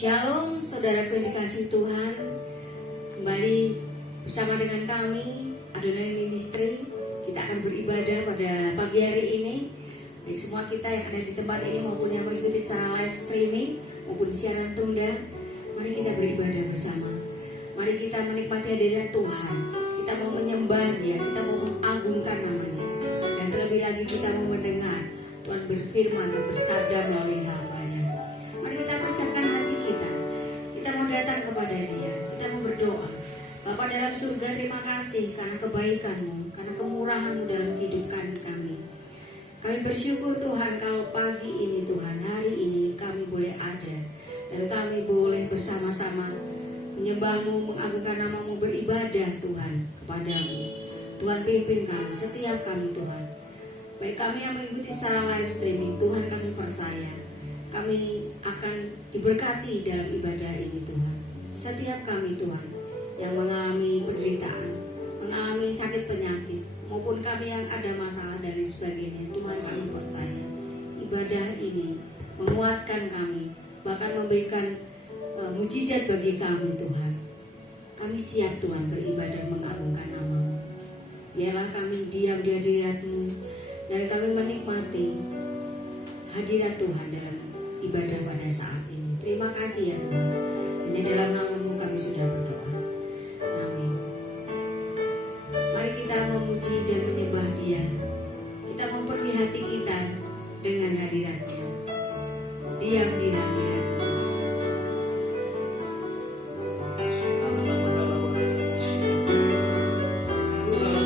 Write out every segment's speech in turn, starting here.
Shalom saudaraku yang dikasihi Tuhan. Kembali bersama dengan kami Adonai Ministry. Kita akan beribadah pada pagi hari ini. Baik semua kita yang ada di tempat ini maupun yang mengikuti secara live streaming maupun siaran tunda, mari kita beribadah bersama. Mari kita menikmati hadirat Tuhan. Kita mau menyembah Dia, kita mau mengagungkan namanya. Dan terlebih lagi kita mau mendengar Tuhan berfirman dan bersabda melalui hamba-Nya. Mari kita persiapkan hati kita. Kita mau datang kepada Dia. Kita mau berdoa. Bapa dalam surga, terima kasih karena kebaikan-Mu, karena kemurahan-Mu dalam kehidupan kami. Kami bersyukur Tuhan kalau pagi ini Tuhan, hari ini kami boleh ada. Dan kami boleh bersama-sama menyembah-Mu, mengagungkan nama-Mu, beribadah Tuhan kepadamu. Tuhan pimpin kami, setiap kami Tuhan. Baik kami yang mengikuti secara live streaming, Tuhan kami percaya kami akan diberkati dalam ibadah ini Tuhan. Setiap kami Tuhan yang mengalami penderitaan, mengalami sakit penyakit, maupun kami yang ada masalah dan sebagainya, Tuhan kami percaya ibadah ini menguatkan kami, bahkan memberikan mujizat bagi kami Tuhan. Kami siap Tuhan beribadah mengagungkan nama-Mu. Biarlah kami diam di hadirat-Mu dan kami menikmati hadirat Tuhan dalam ibadah pada saat ini. Terima kasih ya Tuhan. Hanya dalam nama-Mu kami sudah berdoa. Amin. Mari kita memuji dan menyembah Dia. Kita mempenuhi hati kita dengan hadirat-Nya. Diam di hadirat-Mu. Dengan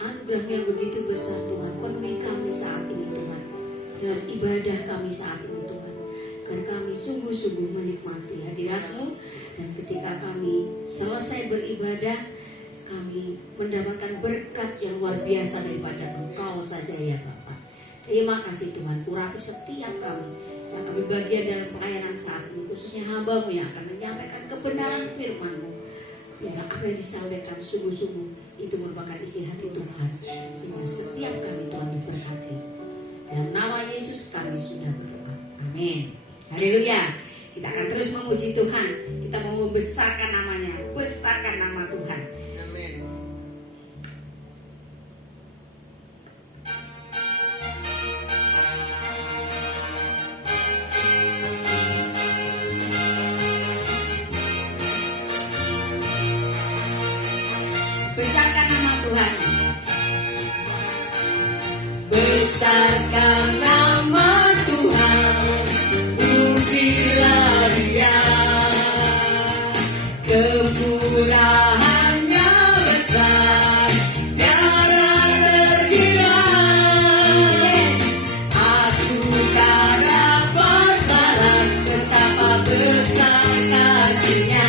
anugerah-Mu yang begitu besar Tuhan. Penuhi kami saat ini Tuhan, dan ibadah kami saat ini Tuhan. Karena kami sungguh-sungguh menikmati hadirat-Mu, dan ketika kami selesai beribadah, kami mendapatkan berkat yang luar biasa daripada Engkau saja ya Bapa. Terima kasih Tuhan, urapi setiap kami yang kami bagian dalam pelayanan saat ini, khususnya hamba-Mu yang akan menyampaikan kebenaran firman-Mu. Biarlah apa yang disampaikan sungguh-sungguh itu merupakan isi hati Tuhan, sehingga setiap kami Tuhan diberkati. Dalam nama Yesus kami sudah berdoa. Amin. Haleluya. Kita akan terus memuji Tuhan. Kita mau membesarkan namanya, besarkan nama Tuhan. Amin. Besarkan nama Tuhan. Besarkan nama Tuhan, pujilah Dia. Kemurahan-Nya besar, tiada terkira. Yes. Aku tak dapat balas betapa besar kasih-Nya.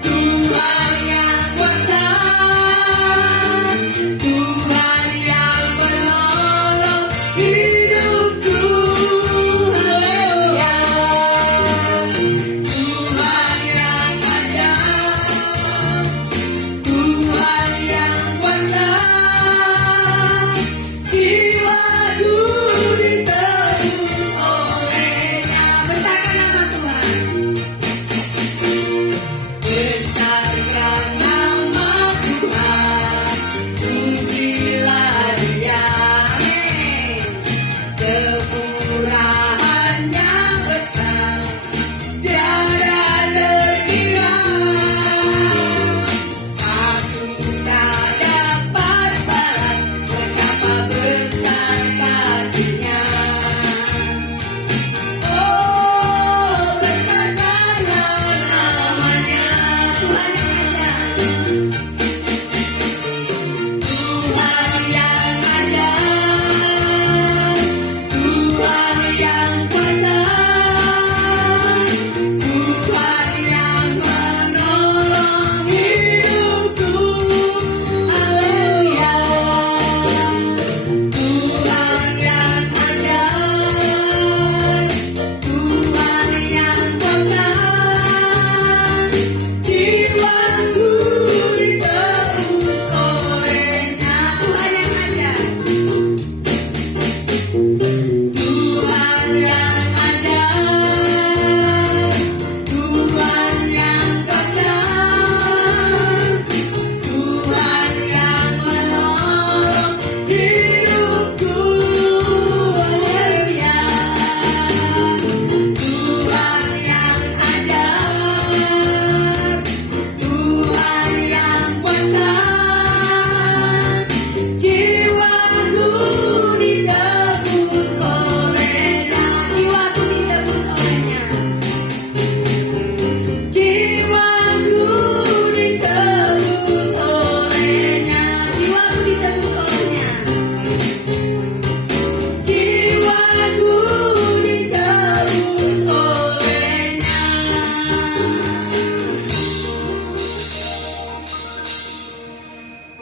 Tuhan yang kuasa.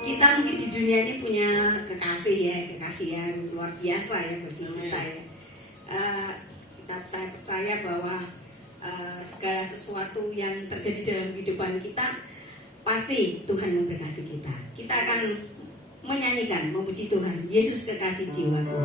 kita mungkin di dunia ini punya kekasih yang luar biasa ya bagi kita ya. Saya percaya bahwa segala sesuatu yang terjadi dalam kehidupan kita pasti Tuhan memberkati kita. Kita akan menyanyikan, memuji Tuhan. Yesus kekasih jiwaku.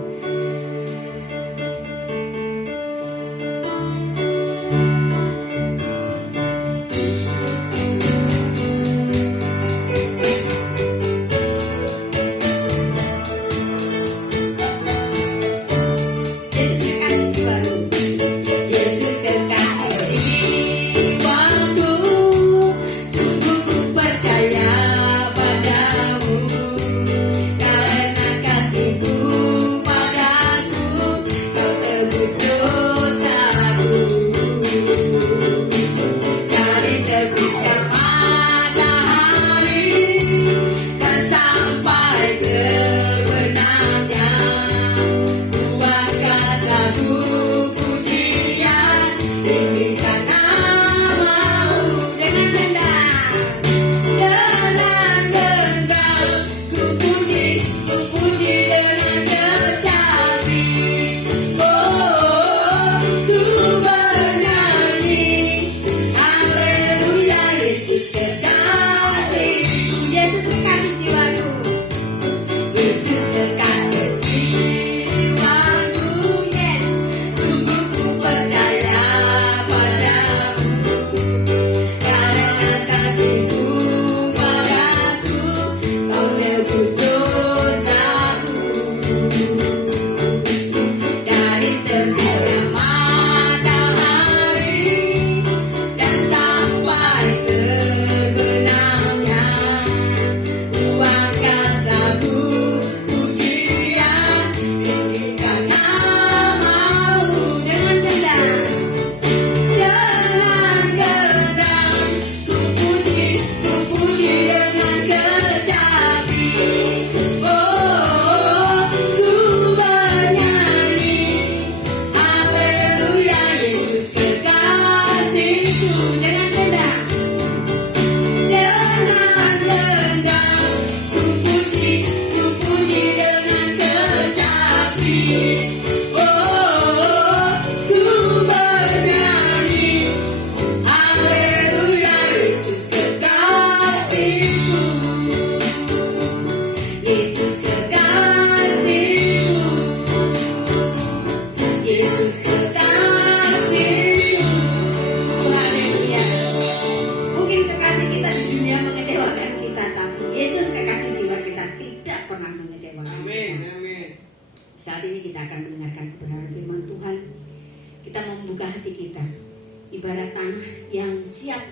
Ibarat tanah yang siap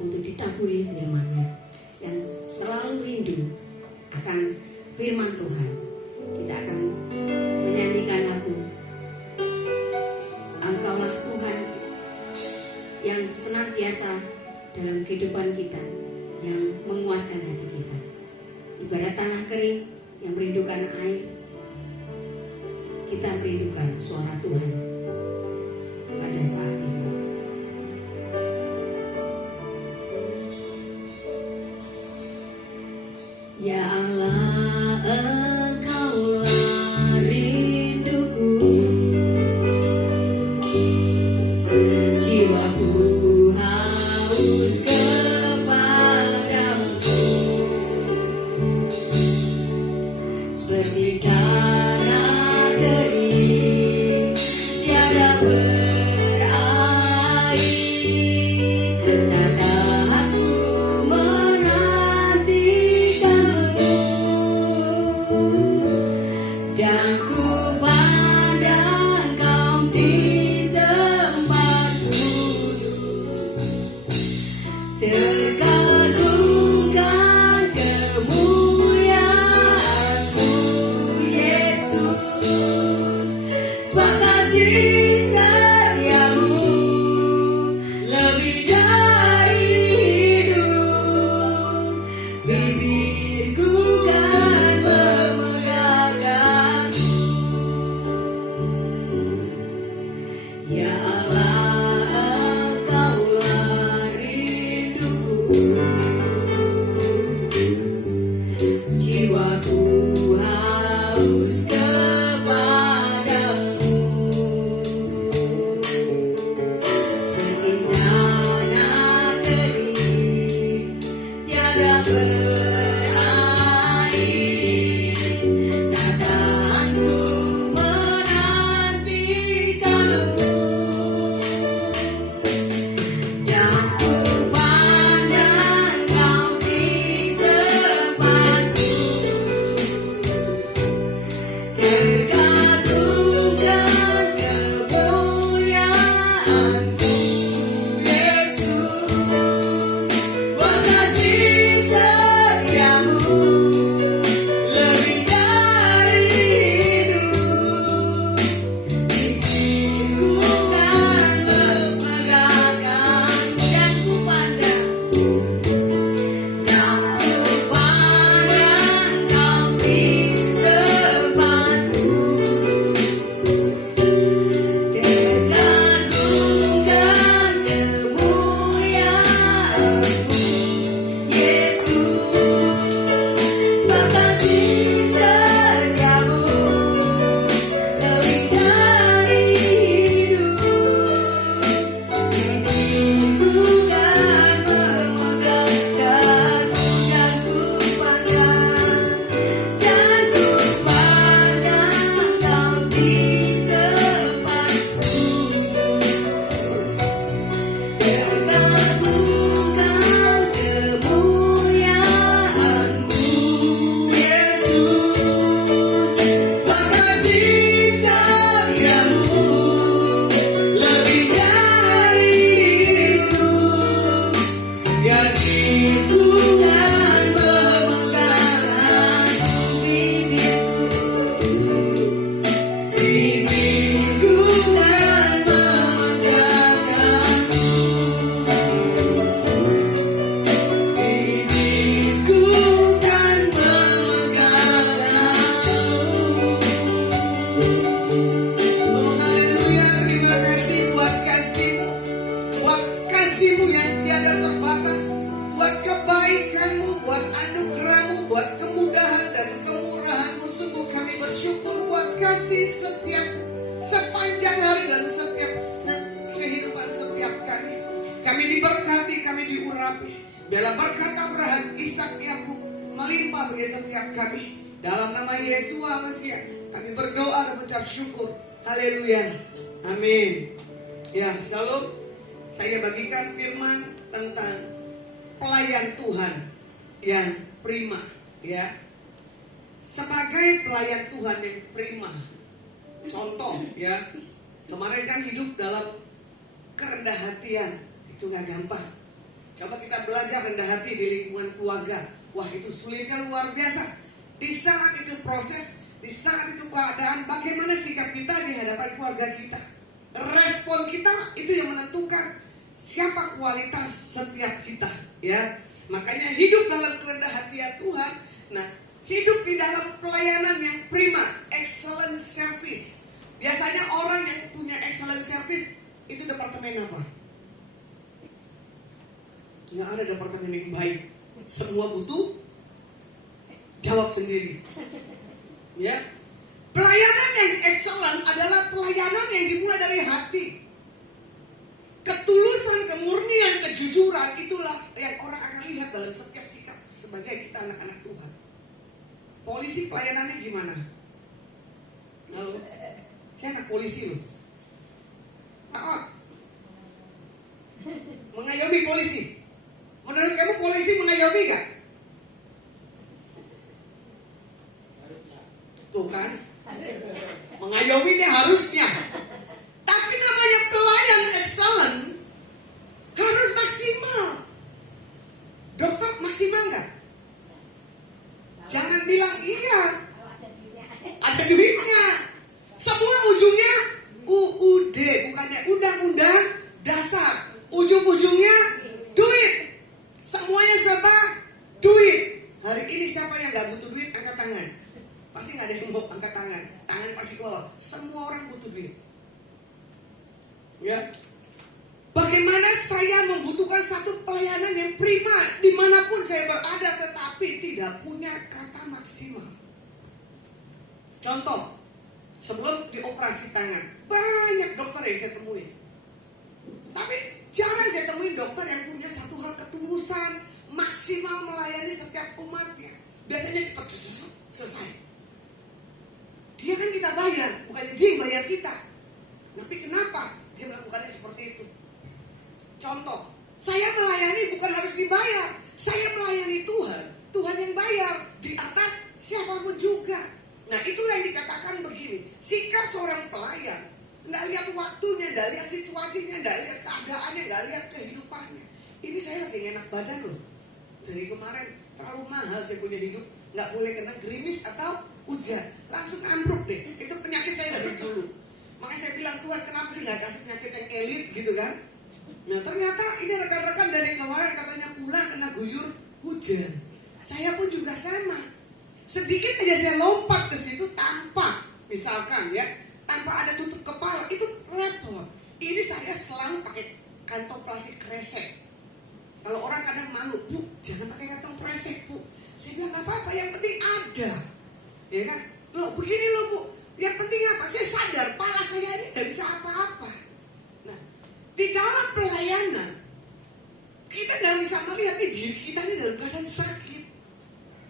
untuk ditaburi firman-Nya, yang selalu rindu akan firman Tuhan. Kita akan menyanyikan lagu Engkaulah Tuhan yang senantiasa dalam kehidupan kita, yang menguatkan hati kita. Ibarat tanah kering yang merindukan air, kita merindukan suara Tuhan pada saat ini. Ya Allah, Engkaulah rinduku, jiwaku haus kepadamu, seperti tanah kering tiada berair. Tanda aku menantikanmu, Dalam berkat Abraham, Ishak, Yakub melimpah bagi setiap kami. Dalam nama Yesus Mesias, kami berdoa dan mengucap syukur. Haleluya. Amin. Ya, shalom. Saya bagikan firman tentang pelayan Tuhan yang prima, ya. Sebagai pelayan Tuhan yang prima. Contoh, ya. Kemarin kan hidup dalam kerendah hatian. Itu gak gampang. Coba kita belajar rendah hati di lingkungan keluarga. Wah, itu sulitnya luar biasa. Di saat itu proses, di saat itu keadaan, bagaimana sikap kita di hadapan keluarga kita. Respon kita itu yang menentukan siapa kualitas setiap kita, ya. Makanya hidup dalam kerendah hatian Tuhan. Nah, hidup di dalam pelayanan yang prima, excellent service. Biasanya orang yang punya excellent service itu departemen apa? Nggak ada departemen yang baik. Semua butuh jawab sendiri. Ya, pelayanan yang excellent adalah pelayanan yang dimulai dari hati. Ketulusan, kemurnian, kejujuran itulah yang orang akan lihat dalam setiap sikap sebagai kita anak-anak Tuhan. Polisi pelayanannya gimana? Halo, saya anak polisi loh. Pak, mengayomi polisi. Menurut kamu polisi mengayomi gak? Tuh kan, mengayomi ini harusnya. Tapi namanya pelayan excellent harus maksimal. Dokter maksimal gak? Jangan bilang iya. Ada duitnya. Semua ujungnya UUD, bukannya undang-undang dasar. Ujung-ujungnya duit. Semuanya serba duit. Hari ini siapa yang gak butuh duit, angkat tangan. Pasti gak ada yang mau angkat tangan. Tangan pasti keluar. Semua orang butuh duit. Ya. Bagaimana saya membutuhkan satu pelayanan yang prima dimanapun saya berada, tetapi tidak punya kata maksimal. Contoh, sebelum dioperasi tangan, banyak dokter yang saya temui. Tapi jarang saya temuin dokter yang punya satu hal ketulusan, maksimal melayani setiap umatnya. Biasanya cepat selesai. Dia kan kita bayar, bukannya dia yang bayar kita. Tapi kenapa dia melakukannya seperti itu? Contoh, saya melayani bukan harus dibayar. Saya melayani Tuhan, Tuhan yang bayar di atas siapapun juga. Nah, itu yang dikatakan begini, sikap seorang pelayan, nggak lihat waktunya, nggak lihat situasinya, nggak lihat keadaannya, nggak lihat kehidupannya. Ini saya lagi enak badan loh. Dari kemarin terlalu mahal saya punya hidup, nggak boleh kena gerimis atau hujan, langsung ambruk deh. Itu penyakit saya dari dulu. Makanya saya bilang, Tuhan kenapa sih nggak kasih penyakit yang elit gitu kan? Nah ternyata ini rekan-rekan dari kemarin katanya pulang kena guyur hujan. Saya pun juga sama. Sedikit aja saya lompat ke situ tanpa, misalkan ya, tanpa ada tutup kepala, itu repot. Ini saya selalu pakai kantong plastik kresek. Kalau orang kadang malu, Bu, jangan pakai kantong kresek, Bu. Saya bilang nggak apa-apa, yang penting ada, ya kan? Loh, begini loh, Bu. Yang penting apa? Saya sadar, pala saya ini nggak bisa apa-apa. Nah, di dalam pelayanan, kita nggak bisa melihat nih, diri kita ini dalam keadaan sakit.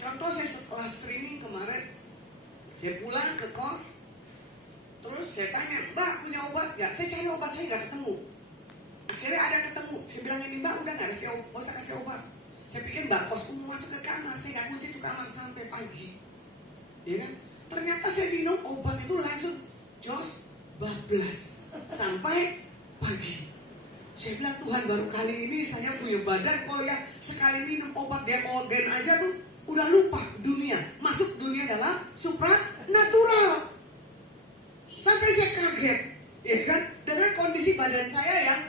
Contoh saya setelah streaming kemarin, saya pulang ke kos, terus saya tanya, Mbak punya obat nggak? Saya cari obat, saya nggak ketemu. Akhirnya ada ketemu, saya bilang ini Mbak udah nggak usah kasih obat. Saya pikir Mbak kosku mau masuk ke kamar, saya nggak kunci itu kamar sampai pagi, ya kan? Ternyata saya minum obat itu langsung jos bablas sampai pagi. Saya bilang Tuhan baru kali ini saya punya badan kok ya, sekali minum obat dia organ aja tuh udah lupa dunia, masuk dunia dalam supranatural. Sampai saya kaget, ya kan, dengan kondisi badan saya yang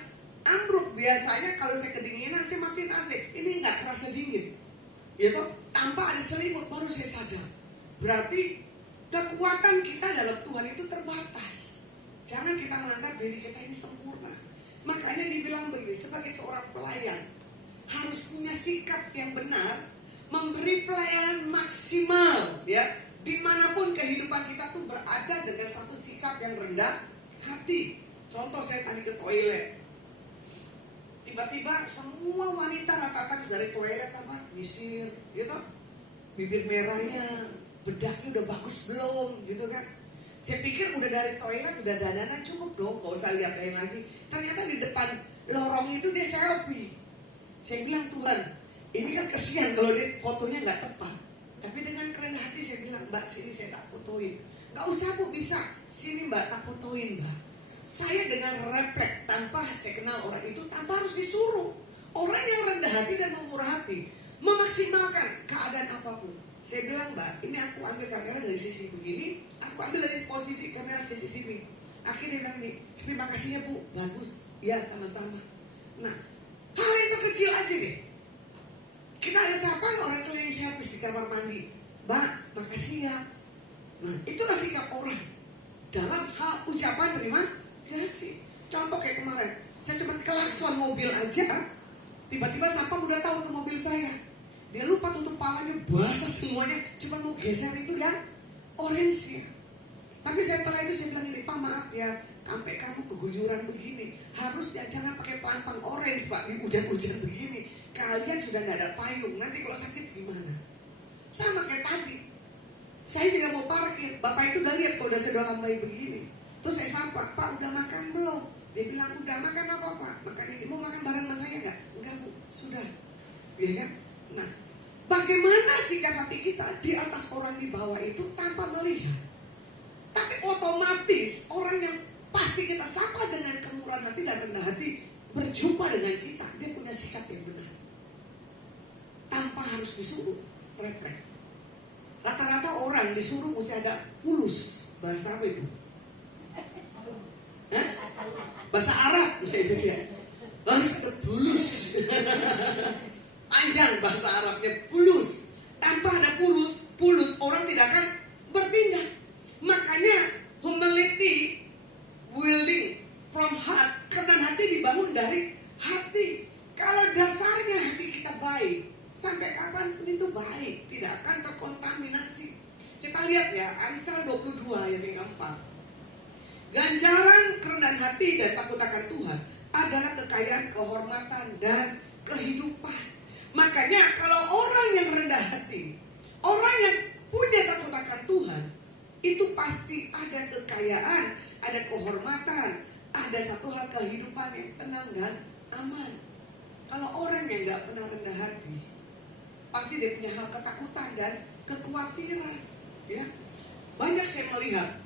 ambruk. Biasanya kalau saya kedinginan saya matiin AC, ini nggak terasa dingin, ya toh, tanpa ada selimut baru saya sadar. Berarti kekuatan kita dalam Tuhan itu terbatas. Jangan kita menganggap diri kita ini sempurna. Makanya dibilang begini, sebagai seorang pelayan harus punya sikap yang benar, memberi pelayanan maksimal, ya, dimanapun kehidupan kita tuh berada dengan satu sikap yang rendah hati. Contoh saya tadi ke toilet, tiba-tiba semua wanita rata-rata dari toilet apa, nyisir, gitu, bibir merahnya, bedaknya udah bagus belum, gitu kan? Saya pikir udah dari toilet, udah dandanan cukup dong, gak usah lihat lain lagi. Ternyata di depan lorong itu dia selfie. Saya bilang Tuhan, ini kan kesian kalau dia fotonya nggak tepat. Tapi dengan kerendah hati saya bilang, Mbak sini saya tak fotoin. Gak usah Bu, bisa. Sini Mbak tak fotoin Mbak. Saya dengan refleks tanpa saya kenal orang itu, tanpa harus disuruh. Orang yang rendah hati dan murah hati memaksimalkan keadaan apapun. Saya bilang Mbak, ini aku ambil kamera dari sisi begini, aku ambil dari posisi kamera sisi sini. Akhirnya dia bilang nih, terima kasih ya Bu, bagus. Ya sama-sama. Nah, hal yang terkecil aja deh. Kita ada siapa orang keliling servis di kamar mandi, Mbak, makasih ya. Nah, itulah sikap orang dalam hal ucapan terima kasih. Contoh kayak kemarin, saya cuma klakson mobil aja, tiba-tiba siapa udah tahu tuh mobil saya. Dia lupa tutup palanya, basah semuanya, cuma mau geser itu yang orange ya. Tapi setelah itu saya bilang ini, Pak maaf ya, sampai kamu keguyuran begini, harusnya jangan pakai pelampang orange Pak, di hujan-hujan begini. Kalian sudah nggak ada payung, nanti kalau sakit gimana? Sama kayak tadi, saya juga mau parkir, Bapak itu udah lihat kalau udah saya lambai begini. Terus saya sapa, Pak udah makan belum? Dia bilang udah. Makan apa Pak? Makan ini. Mau makan bareng sama saya nggak? Enggak Bu, sudah. Ya kan? Nah, bagaimana sikap hati kita di atas orang di bawah itu tanpa melihat? Tapi otomatis orang yang pasti kita sapa dengan kemurahan hati dan rendah hati berjumpa dengan kita, dia punya sikap yang benar. Tanpa harus disuruh, refleks. Rata-rata orang disuruh mesti ada pulus. Bahasa apa itu? Hah? Bahasa Arab, ya itu dia. Harus berpulus. Panjang bahasa Arabnya, pulus. Tanpa ada pulus orang tidak akan bertindak. Makanya humility building from heart. Kerendahan hati dibangun dari hati. Kalau dasarnya hati kita baik, sampai kapanpun itu baik, tidak akan terkontaminasi. Kita lihat ya, Amsal 22 ayat yang keempat. Ganjaran kerendahan hati dan takut akan Tuhan adalah kekayaan, kehormatan, dan kehidupan. Makanya kalau orang yang rendah hati, orang yang punya takut akan Tuhan, itu pasti ada kekayaan, ada kehormatan, ada satu hal kehidupan yang tenang dan aman. Kalau orang yang gak pernah rendah hati, pasti dia punya hal ketakutan dan kekhawatiran. Ya, banyak saya melihat,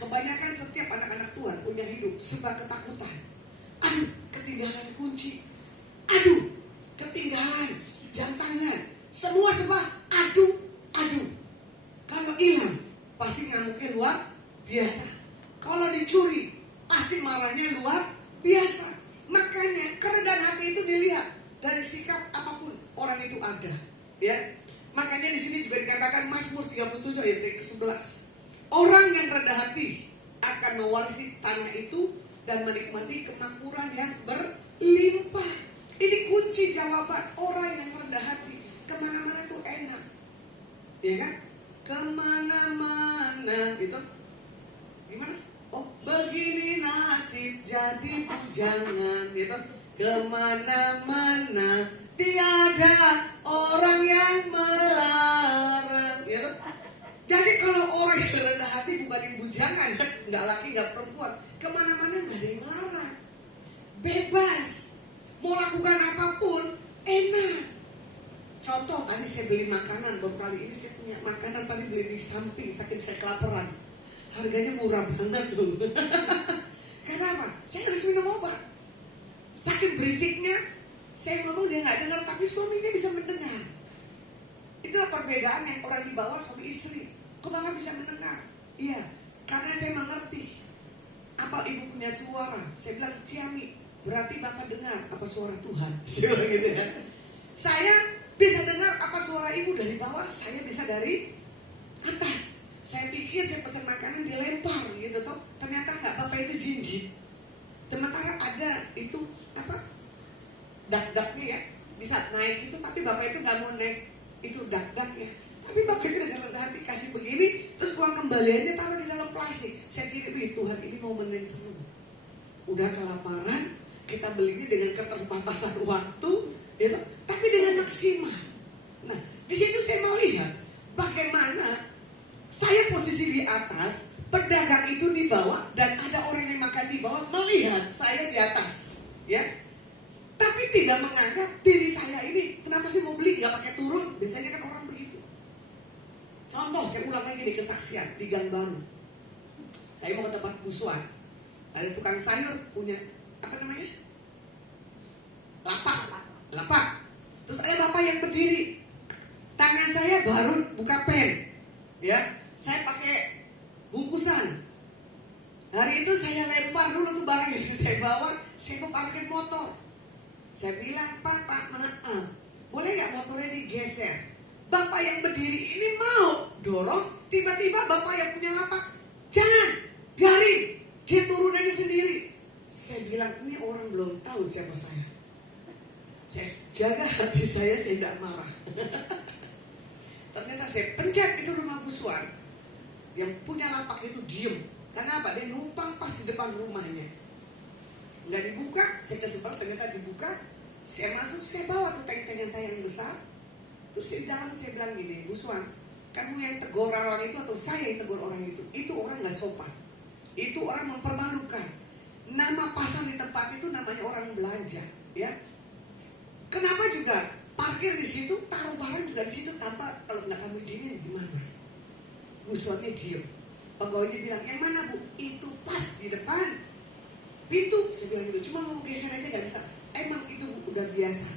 kebanyakan setiap anak-anak Tuhan punya hidup sebab ketakutan. Aduh, ketinggalan kunci. Aduh, ketinggalan jam tangan. Semua sebab aduh. Kalau hilang, pasti ngamuknya luar biasa. Kalau dicuri, pasti marahnya luar biasa. Makanya kerendahan hati itu dilihat dari sikap apapun orang itu ada. Ya, makanya di sini juga dikatakan Mazmur 37 ayat ke-11. Orang yang rendah hati akan mewarisi tanah itu dan menikmati kemakmuran yang berlimpah. Ini kunci jawaban orang yang rendah hati. Kemana-mana itu enak, ya kan? Kemana-mana gitu. Gimana? Oh, begini nasib jadi bujangan gitu. Kemana-mana tiada orang yang melarang gitu. Jadi kalau orang yang rendah hati bukan bujangan, nggak laki nggak perempuan, kemana-mana nggak ada yang larang, bebas, mau lakukan apapun enak. Contoh, tadi saya beli makanan, baru kali ini saya punya makanan tadi beli di samping, saking saya kelaparan. Harganya murah banget tuh. Karena apa? Saya harus minum obat. Saking berisiknya, saya ngomong dia nggak dengar, tapi suaminya bisa mendengar. Itulah perbedaan yang orang di bawah suami istri. Kok Bapak bisa mendengar? Iya, karena saya mengerti. Apa ibu punya suara? Saya bilang, Ciami, berarti Bapak dengar apa suara Tuhan. Saya bilang gitu kan. Saya bisa dengar apa suara ibu dari bawah, saya bisa dari atas. Saya pikir saya pesan makanan dilempar gitu toh. Ternyata enggak, Bapak itu jinjit. Sementara ada itu apa? Dak-daknya ya, bisa naik itu, tapi Bapak itu nggak mau naik itu dak-daknya. Tapi Bapak itu dengan rendah hati kasih begini, terus uang kembaliannya taruh di dalam plastik. Saya pikir, wih Tuhan ini mau menang semua. Udah kelaparan, kita belinya dengan keterbatasan waktu, gitu, tapi dengan maksimal. Nah, di situ saya melihat bagaimana saya posisi di atas, pedagang itu di bawah, dan ada orang yang makan di bawah melihat saya di atas, ya. Tapi tidak menganggap diri saya ini, kenapa sih mau beli nggak pakai turun? Biasanya kan orang begitu. Contoh, saya ulang lagi di kesaksian di Gang Baru. Saya mau ke tempat busuan, ada tukang sayur punya apa namanya? Lapak. Terus ada bapak yang berdiri, tangan saya baru buka pen, ya. Saya pakai bungkusan. Hari itu saya lempar dulu tuh barang yang saya bawa, saya mau parkir motor. Saya bilang, Pak, maaf, boleh nggak motornya digeser? Bapak yang berdiri ini mau dorong, tiba-tiba bapak yang punya lapak, jangan, biarin, dia turun aja sendiri. Saya bilang, ini orang belum tahu siapa saya. Saya jaga hati saya tidak marah. Ternyata saya pencet itu rumah busuan. Yang punya lapak itu diem. Karena apa? Dia numpang pas di depan rumahnya. Nggak dibuka, saya kesebel, ternyata dibuka. Saya masuk, saya bawa tuh tank-tankan saya yang besar. Terus di dalam saya bilang gini, busuan, kamu yang tegur orang itu atau saya yang tegur orang itu? Itu orang nggak sopan. Itu orang mempermalukan. Nama pasar di tempat itu namanya orang belanja, ya. Kenapa juga parkir di situ, taruh barang juga di situ tanpa kalau nggak kamu izinin gimana? Busuannya diem. Pegawainya bilang, yang mana Bu? Itu pas di depan pintu. Saya bilang gitu, cuma mau geser aja nggak bisa. Emang itu udah biasa.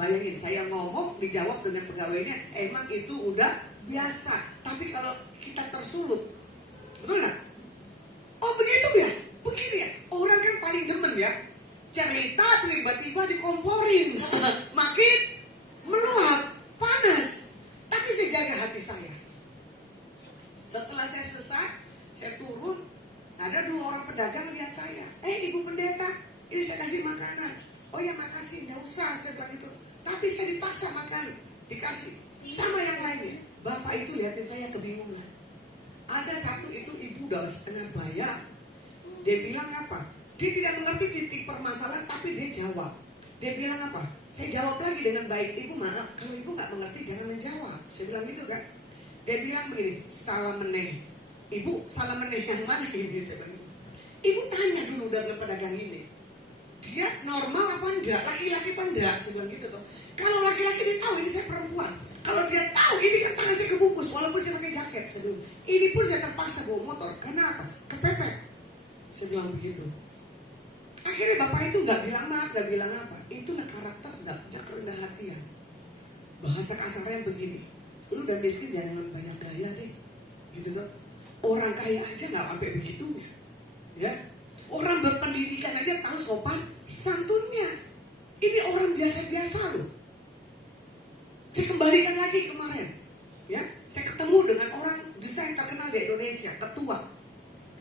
Bayangin, saya ngomong dijawab dengan pegawainya, emang itu udah biasa. Tapi kalau kita tersulut, betul nggak? Oh begitu ya, begini ya. Orang kan paling demen ya. Cerita tiba-tiba dikomporin, makin meluap, panas. Tapi saya jaga hati saya. Setelah saya selesai, saya turun. Ada 2 orang pedagang lihat saya. Ibu pendeta, ini saya kasih makanan. Oh ya makasih, nggak usah, saya bilang itu. Tapi saya dipaksa makan, dikasih. Sama yang lainnya. Bapak itu lihatin saya kebingungan. Ada satu itu ibu udah setengah bayar. Dia bilang apa? Dia tidak mengerti titik permasalahan, tapi dia jawab. Dia bilang apa? Saya jawab lagi dengan baik, ibu maaf, kalau ibu nggak mengerti jangan menjawab. Saya bilang gitu kan. Dia bilang begini, salah meneh. Ibu, salah meneh yang mana ini? Saya bilang gitu. Ibu tanya dulu dengan pedagang ini, dia normal apa enggak, laki-laki apa enggak? Saya bilang gitu tuh. Kalau laki-laki dia tahu ini saya perempuan. Kalau dia tahu ini kan tangan saya kebungkus, walaupun saya pakai jaket. Saya bilang, ini pun saya terpaksa bawa motor. Karena apa? Kepepet. Saya bilang begitu. Akhirnya bapak itu nggak bilang maaf, nggak bilang apa. Itulah karakter, nggak kerendah hatian. Bahasa kasarnya begini, lu udah miskin jangan banyak gaya deh, gitu tuh. Orang kaya aja nggak sampai begitunya, ya. Orang berpendidikan aja tahu sopan santunnya. Ini orang biasa-biasa loh. Saya kembalikan lagi kemarin, ya. Saya ketemu dengan orang desain terkenal di Indonesia, ketua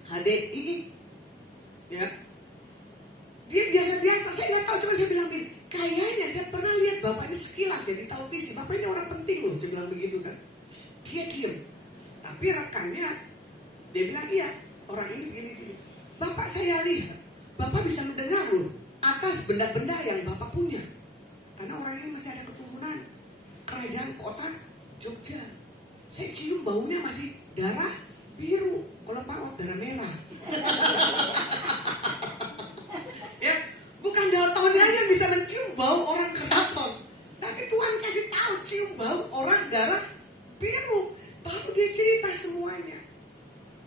HDI, ya. Dia biasa-biasa, saya nggak tahu, cuma saya bilang begini, kayaknya saya pernah lihat bapak ini sekilas ya di televisi, bapak ini orang penting loh, saya bilang begitu kan. Dia diam, tapi rekannya, dia bilang iya, orang ini begini-begini. Bapak saya lihat, bapak bisa mendengar loh atas benda-benda yang bapak punya. Karena orang ini masih ada keturunan kerajaan kota Jogja. Saya cium baunya masih darah biru, kalau paut darah merah. Ya, bukan daltonnya yang bisa mencium bau orang keraton, tapi Tuhan kasih tahu cium bau orang darah biru. Baru dia cerita semuanya.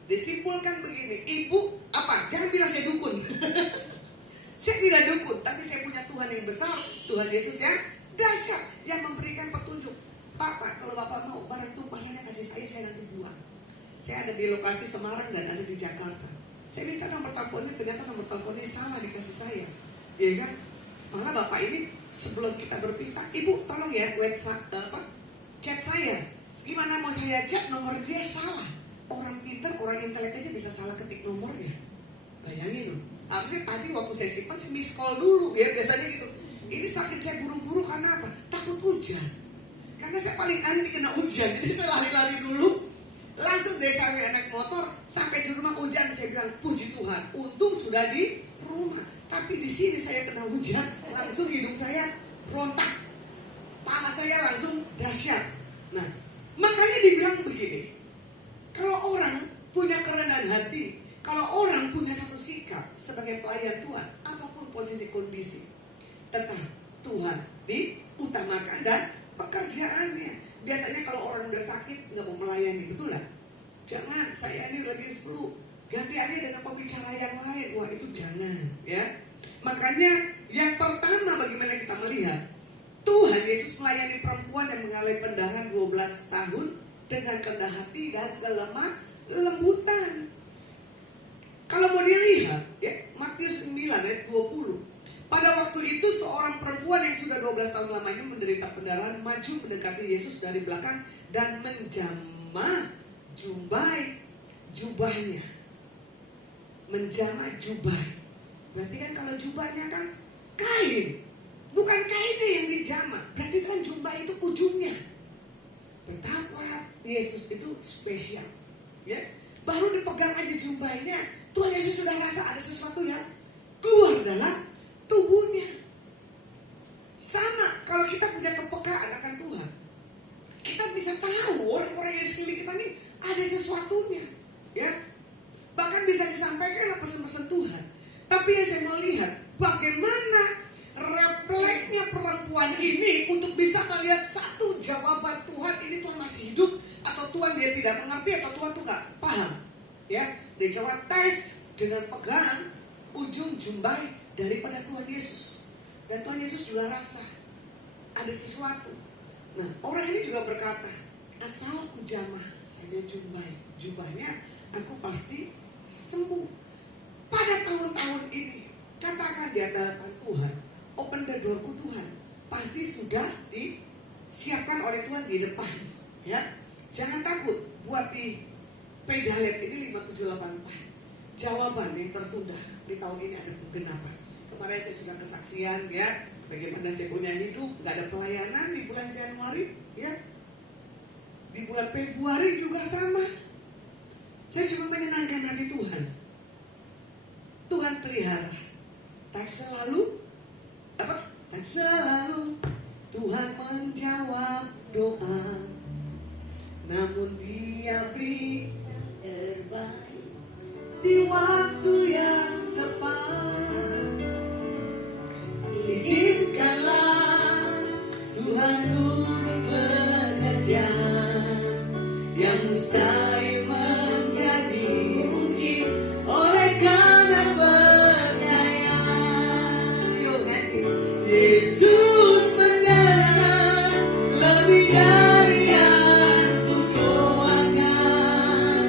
Disimpulkan begini, ibu apa? Jangan bilang saya dukun. Saya tidak dukun, tapi saya punya Tuhan yang besar, Tuhan Yesus yang dahsyat, yang memberikan petunjuk. Bapak, kalau bapak mau barang tumpasannya kasih saya nanti buang. Saya ada di lokasi Semarang dan ada di Jakarta. Saya minta nomor teleponnya, ternyata nomor teleponnya salah dikasih saya, ya kan? Malah bapak ini sebelum kita berpisah, ibu tolong ya WhatsApp chat saya. Gimana mau saya chat nomor dia salah? Orang pintar, orang intelek aja bisa salah ketik nomornya. Bayangin loh. Harusnya tadi waktu saya simpan saya miss call dulu ya, biasanya gitu. Ini sakit saya buru-buru karena apa? Takut hujan. Karena saya paling anti kena hujan, jadi saya lari-lari dulu. Langsung deh sampai naik motor, sampai di rumah hujan. Saya bilang puji Tuhan, untung sudah di rumah. Tapi di sini saya kena hujan, langsung hidung saya rontak, kepala saya langsung dahsyat. Nah, makanya dibilang begini, kalau orang punya kerendahan hati, kalau orang punya satu sikap sebagai pelayan Tuhan, apapun posisi kondisi, tetap Tuhan diutamakan dan pekerjaannya. Biasanya kalau orang udah sakit nggak mau melayani, betul lah. Jangan, saya ini lagi flu, ganti aja dengan pembicara yang lain. Wah itu jangan, ya. Makanya yang pertama bagaimana kita melihat Tuhan Yesus melayani perempuan yang mengalami pendarahan 12 tahun dengan kerendah hati dan kelemah lembutan. Kalau mau dilihat, ya, Matius 9 ayat 20. Pada waktu itu seorang perempuan yang sudah 12 tahun lamanya menderita pendarahan maju mendekati Yesus dari belakang dan menjamah jubahnya. Menjamah jubah. Berarti kan kalau jubahnya kan kain, bukan kainnya yang dijamah. Berarti kan jubah itu ujungnya. Betapa Yesus itu spesial, ya. Baru dipegang aja jubahnya, Tuhan Yesus sudah rasa ada sesuatu yang keluar dalam tubuhnya. Sama kalau kita punya kepekaan akan Tuhan, kita bisa tahu orang-orang yang sekeliling kita ini ada sesuatunya, ya. Bahkan bisa disampaikan pesan-pesan Tuhan. Tapi yang saya melihat bagaimana refleksnya perempuan ini untuk bisa melihat satu jawaban Tuhan, ini Tuhan masih hidup atau Tuhan dia tidak mengerti atau Tuhan tuh nggak paham, ya. Dia coba tes dengan pegang ujung jubah daripada Tuhan Yesus, dan Tuhan Yesus juga rasa ada sesuatu. Nah, orang ini juga berkata, asal aku jamah saja jubahnya, aku pasti sembuh. Pada tahun-tahun ini, katakan di hadapan Tuhan, open the door-ku Tuhan, pasti sudah disiapkan oleh Tuhan di depan, ya. Jangan takut, buat di pedalet ini 5784. Jawaban yang tertunda di tahun ini ada penggenapan. Kemarin saya sudah kesaksian, ya, bagaimana saya punya hidup, nggak ada pelayanan di bulan Januari, ya. Di bulan Februari juga sama. Saya cuma menyenangkan hati Tuhan. Tuhan pelihara, tak selalu selalu Tuhan menjawab doa, namun Dia beri terbaik di waktu yang tepat. Izinkanlah Tuhan turut bekerja, yang mustahil menjadi mungkin oleh karena percaya. Yuk nyanyi. Yesus mendengar lebih dari yang ku doakan.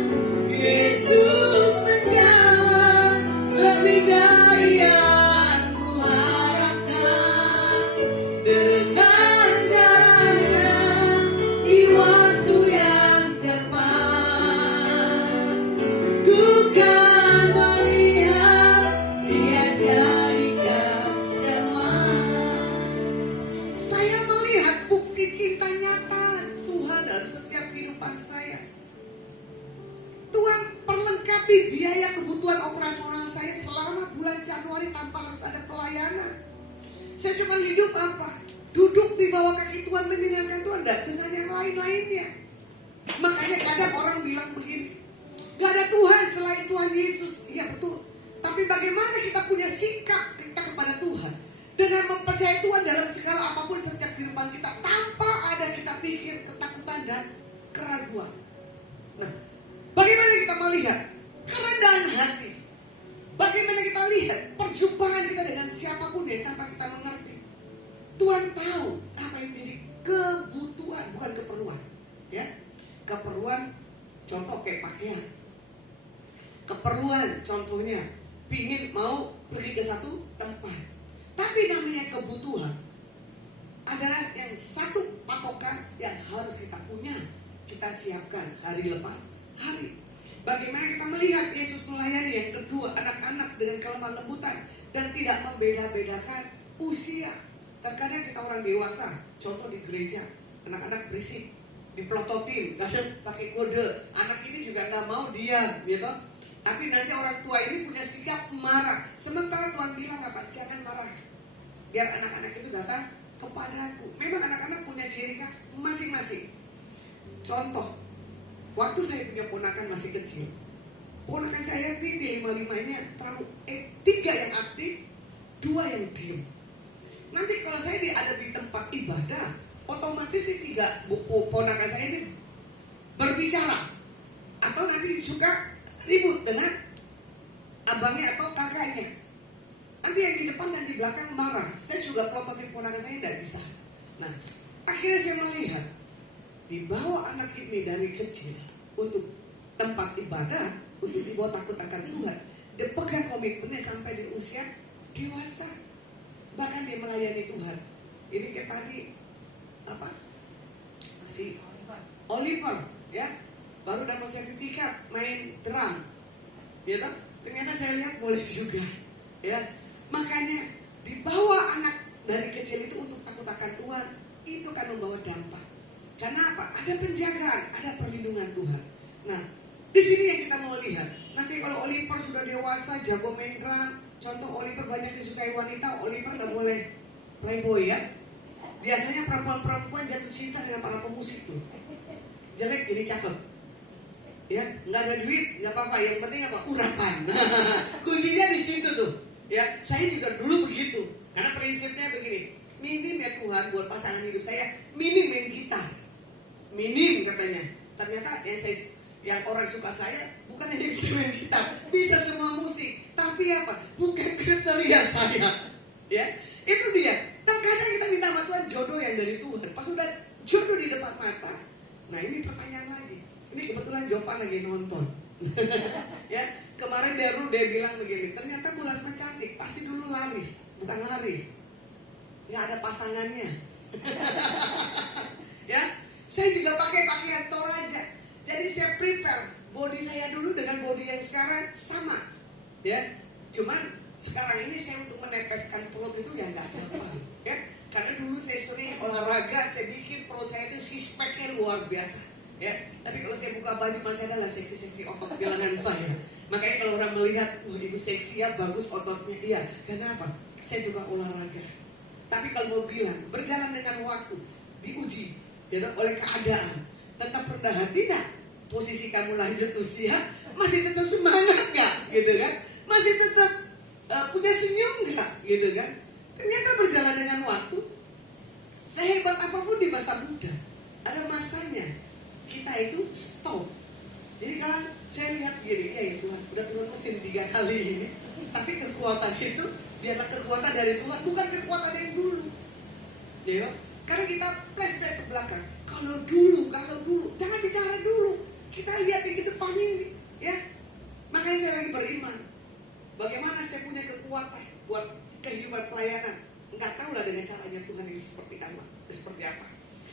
Yesus menjawab lebih dari yang ku harapkan. Dengan caranya di waktu yang tepat, ku kan melihat Dia jadikan semua. Saya melihat bukti cinta nyata Tuhan dalam setiap kehidupan saya. Tuhan perlengkapi biaya kebutuhan operasional saya selama bulan Januari tanpa harus ada pelayanan. Saya cuma hidup apa? Duduk di bawah kaki Tuhan, menyenangkan Tuhan, tidak dengan yang lain-lainnya. Makanya kadang orang bilang begini, gak ada Tuhan selain Tuhan Yesus. Iya betul. Tapi bagaimana kita punya sikap kita kepada Tuhan dengan mempercayai Tuhan dalam segala apapun setiap kehidupan kita, tanpa ada kita pikir ketakutan dan keraguan. Nah, bagaimana kita melihat kerendahan hati? Bagaimana kita lihat perjumpaan kita dengan siapapun yang tanpa kita mengerti? Tuhan tahu apa yang menjadi kebutuhan, bukan keperluan. Ya, keperluan contoh kayak pakaian. Keperluan contohnya pingin mau pergi ke satu tempat. Tapi namanya kebutuhan adalah yang satu patokan yang harus kita punya, kita siapkan hari lepas hari. Bagaimana kita melihat Yesus melayani yang kedua, anak-anak dengan kelemah lembutan dan tidak membeda-bedakan usia. Terkadang kita orang dewasa, contoh di gereja, anak-anak berisik, dipelototin, kadang pakai kode. Anak ini juga nggak mau diam, gitu. Tapi nanti orang tua ini punya sikap marah. Sementara Tuhan bilang apa? Jangan marah. Biar anak-anak itu datang kepadaku. Memang anak-anak punya ciri khas masing-masing. Contoh, waktu saya punya ponakan masih kecil, ponakan saya di 5-5 ini terlalu 3 yang aktif, 2 yang diem. Nanti kalau saya ada di tempat ibadah, otomatis si 3 ponakan saya ini berbicara, atau nanti suka ribut dengan abangnya atau kakaknya. Nanti yang di depan dan di belakang marah. Saya juga pelototin ponakan saya tidak bisa. Nah, akhirnya saya melihat dibawa anak ini dari kecil untuk tempat ibadah, untuk dibawa takut akan Tuhan, dia pegang komitmennya sampai di usia dewasa, bahkan dia melayani Tuhan. Ini kayak tadi apa? Si Oliver, ya, baru dapat sertifikat main drum, ya toh? Ternyata saya lihat boleh juga, ya. Makanya dibawa anak dari kecil itu untuk takut akan Tuhan, itu kan membawa dampak. Karena apa? Ada penjagaan, ada perlindungan Tuhan. Nah, di sini yang kita mau lihat. Nanti kalau Oliver sudah dewasa, jago main drum, contoh Oliver banyak disukai wanita, Oliver nggak boleh playboy ya. Biasanya perempuan-perempuan jatuh cinta dengan para pemusik tuh. Jelek jadi cakep. Ya, nggak ada duit, nggak apa-apa. Yang penting apa? Urapan. Kuncinya di situ tuh. Ya, saya juga dulu begitu. Karena prinsipnya begini. Minim ya Tuhan buat pasangan hidup saya, minim main gitar. Minim katanya. Ternyata yang orang suka saya bukan yang bisa main gitar, bisa semua musik. Tapi apa? Bukan kriteria saya. Ya, itu dia. Terkadang kita minta sama Tuhan jodoh yang dari Tuhan. Pas sudah jodoh di depan mata, nah ini pertanyaan lagi. Ini kebetulan Jovan lagi nonton. Ya, kemarin dia bilang begini, ternyata Bu Lasma cantik, pasti dulu laris, bukan laris. Nggak ada pasangannya. Ya, saya juga pakai pakaian Toraja. Jadi saya prepare body saya dulu dengan body yang sekarang sama. Ya, cuman sekarang ini saya untuk menepeskan perut itu ya nggak gampang. Ya, karena dulu saya sering olahraga, saya bikin perut saya itu six pack-nya luar biasa. Ya, tapi kalau saya buka baju masih adalah seksi-seksi otot bilangan saya. Makanya kalau orang melihat, wah ibu seksi ya, bagus ototnya. Iya, karena apa? Saya suka olahraga. Tapi kalau mau bilang berjalan dengan waktu, diuji ya, oleh keadaan, tetap rendah hati enggak? Posisi kamu lanjut usia, masih tetap semangat nggak? Gitu kan? Masih tetap punya senyum nggak? Gitu kan? Ternyata berjalan dengan waktu, sehebat apapun di masa muda, ada masanya kita itu stop. Jadi kalau saya lihat gini, ya Tuhan, udah turun mesin 3 kali ini, tapi kekuatan itu biarlah kekuatan dari Tuhan, bukan kekuatan yang dulu. Ya, karena kita flashback ke belakang. Kalau dulu, jangan bicara dulu. Kita lihat yang ke depan ini, ya. Makanya saya lagi beriman. Bagaimana saya punya kekuatan buat kehidupan pelayanan? Enggak tahu lah dengan caranya Tuhan ini seperti apa.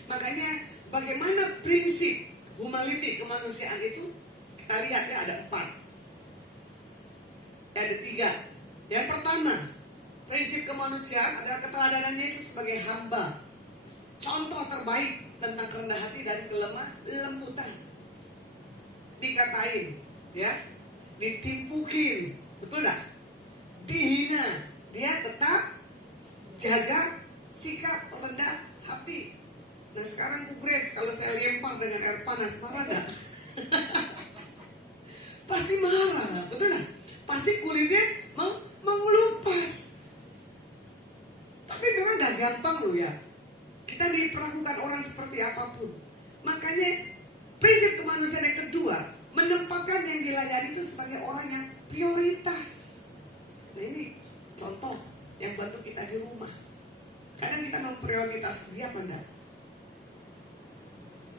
Makanya bagaimana prinsip humility kemanusiaan itu? Kita lihat ya, ada 4. Ada 3. Yang pertama, prinsip kemanusiaan adalah keteladanan Yesus sebagai hamba. Contoh terbaik tentang kerendah hati dan kelemah lembutan. Dikatain, ya, ditimpukin, betul enggak? Dihina, dia tetap jaga sikap rendah hati. Nah sekarang Bu Grace, kalau saya lempar dengan air panas, marah enggak? Pasti marah, betul enggak? Pasti kulitnya mengelupas. Tapi memang gak gampang loh ya. Kita diperlakukan orang seperti apapun. Makanya prinsip kemanusiaan yang kedua, menempatkan yang dilayani itu sebagai orang yang prioritas. Nah ini contoh yang bantu kita di rumah. Kadang kita memprioritas dia apa enggak?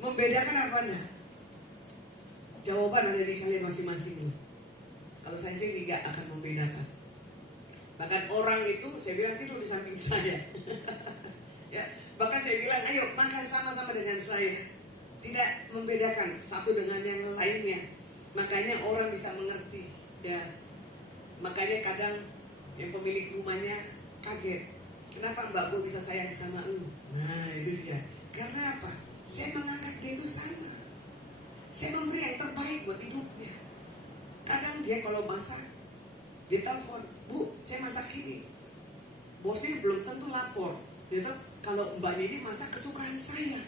Membedakan apa enggak? Jawaban ada di kalian masing-masing. Kalau saya sih tidak akan membedakan. Bahkan orang itu saya bilang tidur di samping saya. Ya, bahkan saya bilang ayo makan sama-sama dengan saya. Tidak membedakan satu dengan yang lainnya. Makanya orang bisa mengerti, ya. Makanya kadang yang pemilik rumahnya kaget. Kenapa Mbak Bu bisa sayang sama lu? Nah itu dia. Karena apa? Saya mengangkat dia itu sama. Saya memberi yang terbaik buat hidupnya. Kadang dia kalau masak, dia telepon, Bu, saya masak ini. Bosnya belum tentu lapor. Dia tahu kalau Mbak ini masak kesukaan saya.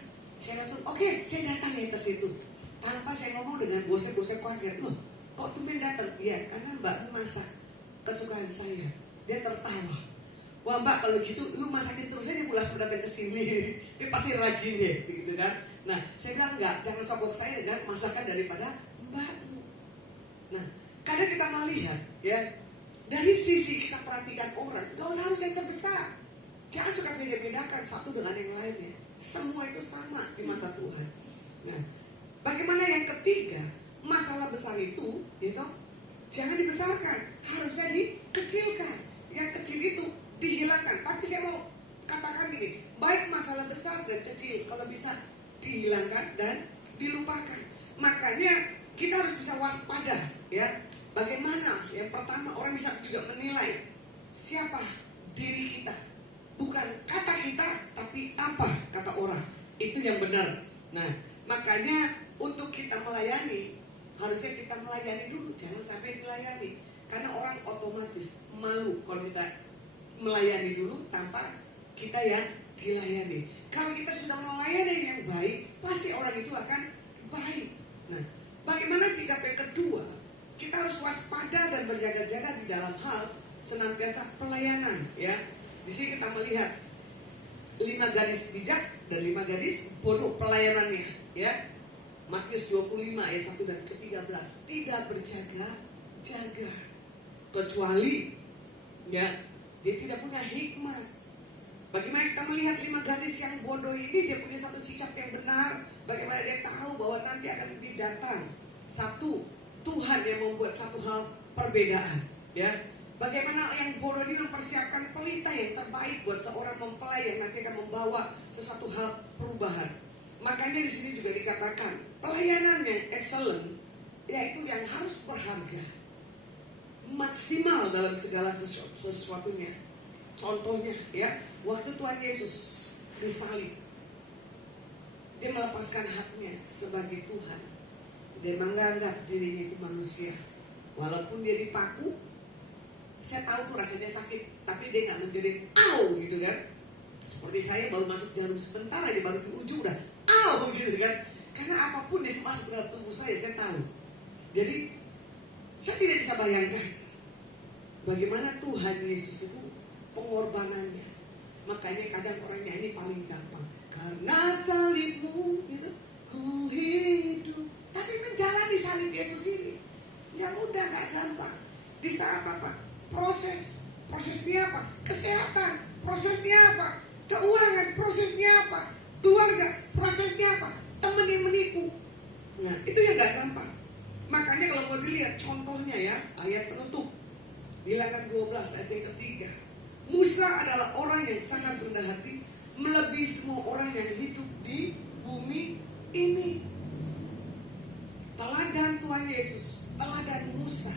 Saya langsung, oke, saya datang ya ke situ. Tanpa saya ngomong dengan bosnya kaget. Loh, kok tumben datang? Iya, karena Mbak masak kesukaan saya. Dia tertawa. Wah Mbak, kalau gitu lu masakin terus aja pulas datang ke sini. Dia pasti rajin ya, gitu kan. Nah, saya bilang enggak, jangan sogok saya dengan masakan daripada Mbakmu. Nah, kadang kita melihat ya, dari sisi kita perhatikan orang, gak usah harus yang terbesar. Jangan suka beda-bedakan satu dengan yang lainnya. Semua itu sama di mata Tuhan. Nah, bagaimana yang ketiga, masalah besar itu, gitu, jangan dibesarkan, harusnya dikecilkan. Yang kecil itu dihilangkan. Tapi saya mau katakan gini, baik masalah besar dan kecil, kalau bisa dihilangkan dan dilupakan. Makanya kita harus bisa waspada, ya. Bagaimana? Yang pertama, orang bisa juga menilai siapa diri kita. Bukan kata kita, tapi apa kata orang. Itu yang benar. Nah, makanya untuk kita melayani, harusnya kita melayani dulu, jangan sampai dilayani. Karena orang otomatis malu kalau kita melayani dulu tanpa kita yang dilayani. Kalau kita sudah melayani yang baik, pasti orang itu akan baik. Nah, bagaimana sikap yang kedua? Kita harus waspada dan berjaga-jaga di dalam hal senantiasa pelayanan, ya. Di sini kita melihat 5 gadis bijak dan 5 gadis bodoh pelayanannya, ya. Matius 25 ayat 1 dan ke-13. Tidak berjaga-jaga, kecuali ya dia tidak punya hikmat. Bagaimana kita melihat 5 gadis yang bodoh ini, dia punya satu sikap yang benar. Bagaimana dia tahu bahwa nanti akan lebih datang satu Tuhan yang membuat satu hal perbedaan, ya. Bagaimana yang bodoh ini mempersiapkan pelita yang terbaik buat seorang mempelai yang nanti akan membawa sesuatu hal perubahan. Makanya di sini juga dikatakan pelayanan yang excellent, yaitu yang harus berharga, maksimal dalam segala sesuatunya. Contohnya, ya, waktu Tuhan Yesus disalib, dia melepaskan haknya sebagai Tuhan. Dia menganggap dirinya itu manusia. Walaupun dia dipaku, saya tahu tuh rasanya sakit, tapi dia nggak menjerit, "Au!" gitu kan. Seperti saya baru masuk jarum sebentar aja, baru di ujung udah begitu kan. Karena apapun yang masuk dalam tubuh saya tahu. Jadi saya tidak bisa bayangkan bagaimana Tuhan Yesus itu pengorbanannya. Makanya kadang orang nyanyi paling gampang, karena salibmu gitu, ku hidup. Tapi menjalani salib Yesus ini nggak mudah, nggak gampang. Di saat apa? Prosesnya apa? Kesehatan, prosesnya apa? Keuangan, prosesnya apa? Keluarga, prosesnya apa? Teman yang menipu. Nah, itu yang gak gampang. Makanya kalau mau dilihat contohnya ya, ayat penutup Bilangan 12 ayat yang ketiga. Musa adalah orang yang sangat rendah hati, melebihi semua orang yang hidup di bumi ini. Teladan Tuhan Yesus, teladan Musa,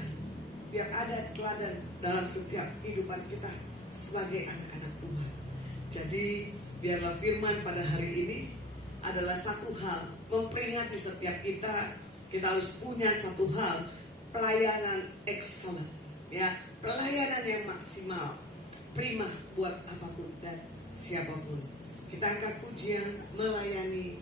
biar ada teladan dalam setiap kehidupan kita sebagai anak-anak Tuhan. Jadi biarlah firman pada hari ini adalah satu hal, memperingati setiap kita harus punya satu hal, pelayanan excellent, ya, pelayanan yang maksimal, prima buat apapun dan siapapun. Kita angkat pujian, melayani.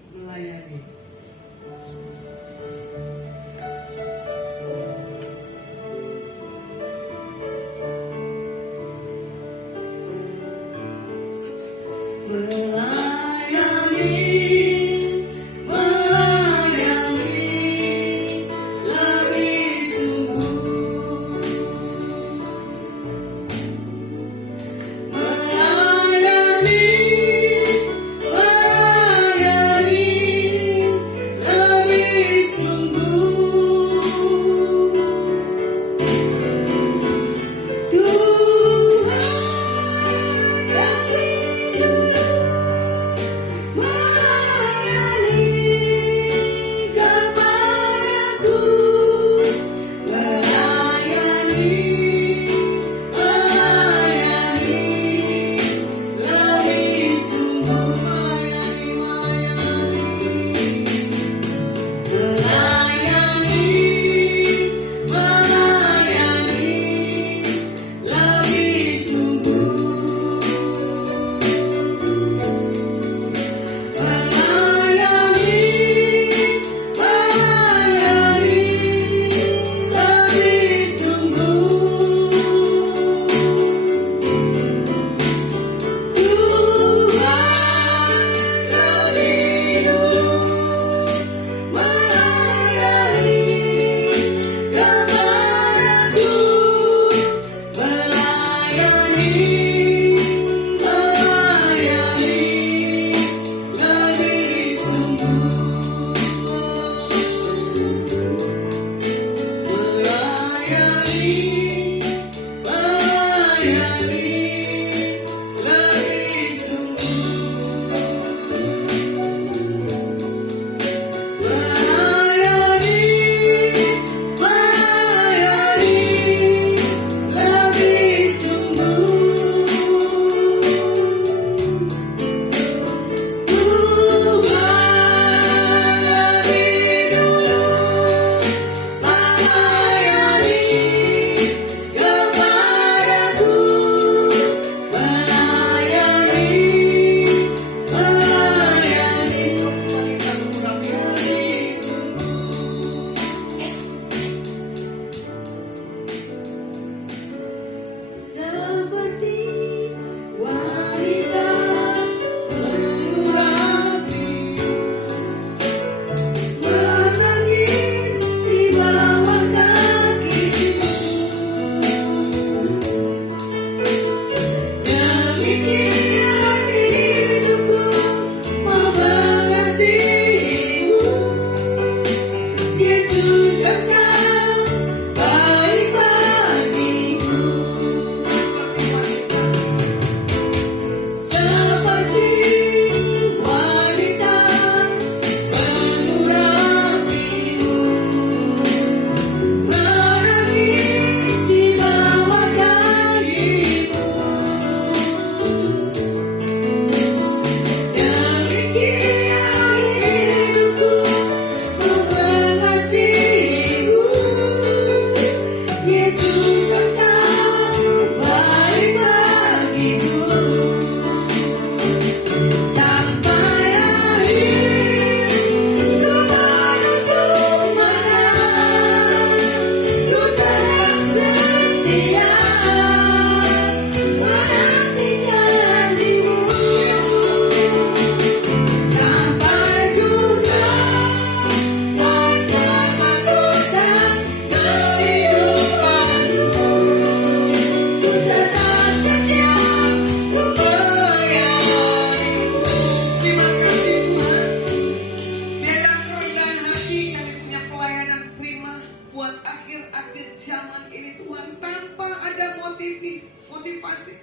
memiliki motivasi.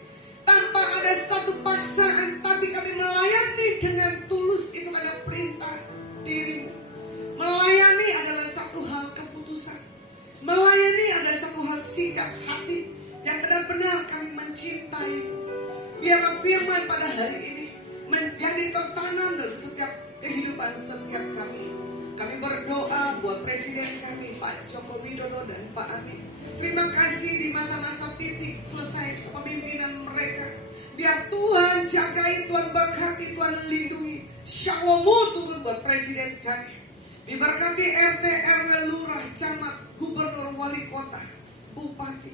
Tanpa ada satu paksaan, tapi kami melayani dengan tulus, itu karena perintah dirimu. Melayani adalah satu hal keputusan. Melayani adalah satu hal sikap hati yang benar-benar kami mencintai. Biarlah firman pada hari ini menjadi tertanam dalam setiap kehidupan setiap kami. Kami berdoa buat Presiden kami, Pak Joko Widodo dan Pak Amin. Terima kasih di masa-masa titik selesai kepemimpinan mereka. Biar Tuhan jagai, Tuhan berkati, Tuhan lindungi. Shalom turun buat Presiden kami. Diberkati RT, RW, Lurah, Camat, Gubernur, Wali Kota, Bupati,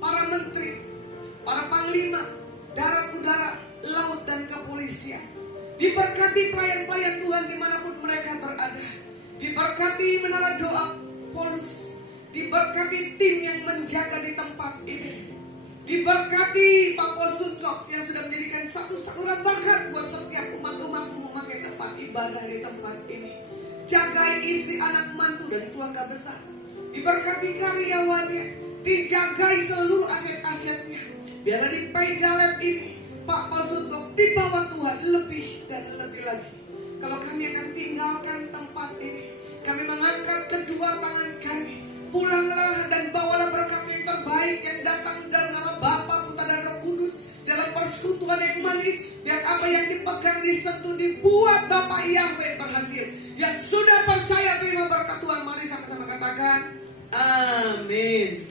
para menteri, para panglima, darat, udara, laut, dan kepolisian. Diberkati pelayan-pelayan Tuhan dimanapun mereka berada. Diberkati menara doa Polus. Diberkati tim yang menjaga di tempat ini. Diberkati Pak Posundok yang sudah menjadikan satu saluran berkat buat setiap umat-umatmu memakai tempat ibadah di tempat ini. Jagai istri, anak, mantu, dan keluarga besar. Diberkati karyawannya. Dijagai seluruh aset-asetnya. Biarlah di Paidalet ini Pak Posundok di bawah Tuhan lebih dan lebih lagi. Kalau kami akan tinggalkan tempat ini, kami mengangkat kedua tangan kami. Pulanglah dan bawalah berkat yang terbaik yang datang dari nama Bapa, Putra, dan Roh Kudus dalam persekutuan yang manis. Biar apa yang dipegang, disentuh, dibuat Bapa Yahweh berhasil. Yang sudah percaya terima berkat Tuhan, mari sama-sama katakan amin.